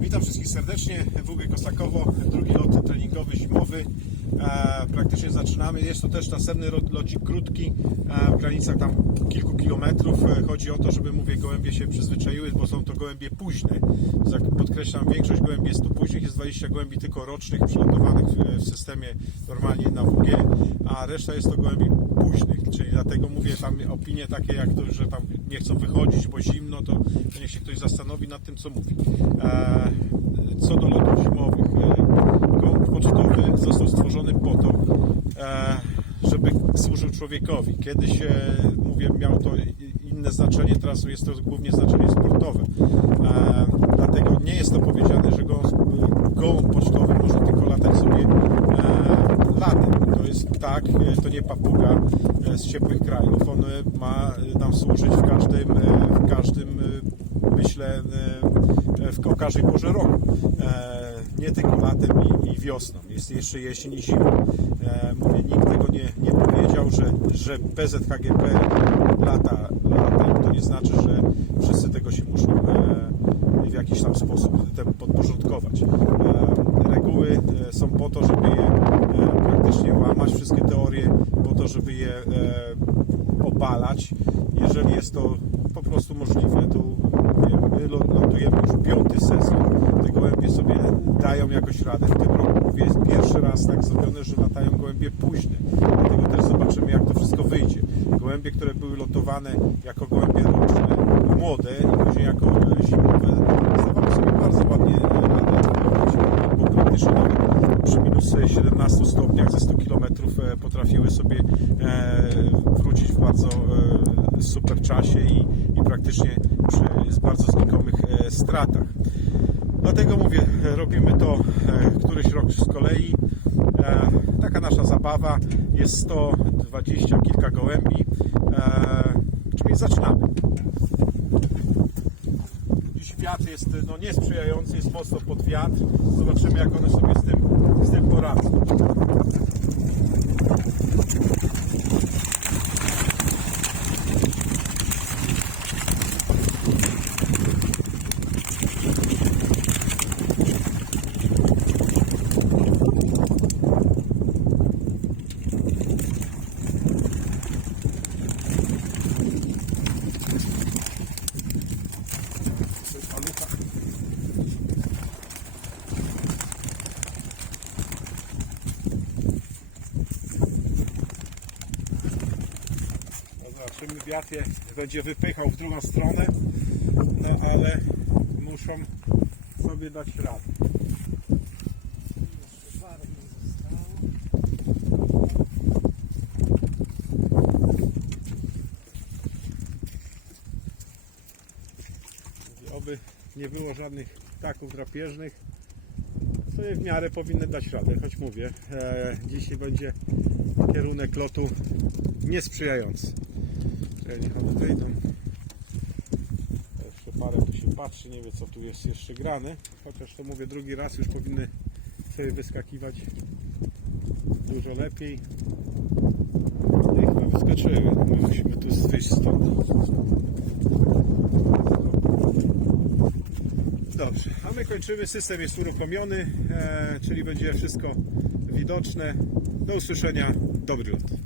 Witam wszystkich serdecznie. WG Kosakowo, drugi lot treningowy zimowy. E, praktycznie zaczynamy. Jest to też następny locik krótki, e, w granicach tam kilku kilometrów. E, chodzi o to, żeby mówię, gołębie się przyzwyczaiły, bo są to gołębie późne. Podkreślam, większość gołębi jest tu późnych, jest 20 gołębi tylko rocznych, przylotowanych w, w systemie normalnie na WG, a reszta jest to gołębi późnych, czyli dlatego mówię tam opinie takie jak to, że tam nie chcą wychodzić, bo zimno, to, niech się ktoś zastanowi nad tym, co mówi. E, co do lotów zimowych, e, gołąb pocztowy został stworzony po to, e, żeby służył człowiekowi. Kiedyś, e, mówię, miał to inne znaczenie, teraz jest to głównie znaczenie sportowe. E, dlatego nie jest to powiedziane, że gołąb, gołąb pocztowy może tylko latać sobie e, latem. To jest ptak, e, to nie papuga e, z ciepłych krajów. On e, ma nam służyć w każdym, w każdym myślę, w o każdej porze roku. Nie tylko latem i, i wiosną. Jest jeszcze jesień i zima. Mówię, nikt tego nie, nie powiedział, że, że PZHGP lata latem. To nie znaczy, że wszyscy tego się muszą e, w jakiś tam sposób temu podporządkować. E, Reguły e, są po to, żeby je e, praktycznie łamać, wszystkie teorie po to, żeby je e, Jeżeli jest to po prostu możliwe, to my lotujemy już piąty sezon. Te gołębie sobie dają jakoś radę. W tym roku mówię, jest pierwszy raz tak zrobione, że latają gołębie późne. Dlatego też zobaczymy, jak to wszystko wyjdzie. Gołębie, które były lotowane jako gołębie roczne, młode i później jako e, zimowe, zdawały sobie bardzo ładnie e, radę, bo praktycznie nawet przy minus 17 stopniach ze 100 km potrafiły sobie e, wrócić w bardzo e, super czasie i, i praktycznie przy bardzo znikomych e, stratach. Dlatego mówię, e, robimy to e, któryś rok z kolei. E, Taka nasza zabawa. Jest 120 kilka gołębi. E, Czyli zaczynamy. Dziś wiatr jest no, niesprzyjający, jest mocno pod wiatr. Zobaczymy jak one sobie z tym poradzą. To jest palucha. Zobaczymy, wiatr będzie wypychał w drugą stronę, no ale muszą sobie dać radę. Oby nie było żadnych ptaków drapieżnych. Sobie w miarę powinny dać radę, choć mówię, e, dzisiaj będzie kierunek lotu niesprzyjający. Niech one wyjdą. Jeszcze parę tu się patrzy, nie wie co tu jest jeszcze grane. Chociaż to mówię drugi raz, już powinny sobie wyskakiwać dużo lepiej. I chyba wyskoczyły. My musimy tu wyjść stąd. Dobrze, a my kończymy. System jest uruchomiony, e, czyli będzie wszystko widoczne. Do usłyszenia. Dobry lot.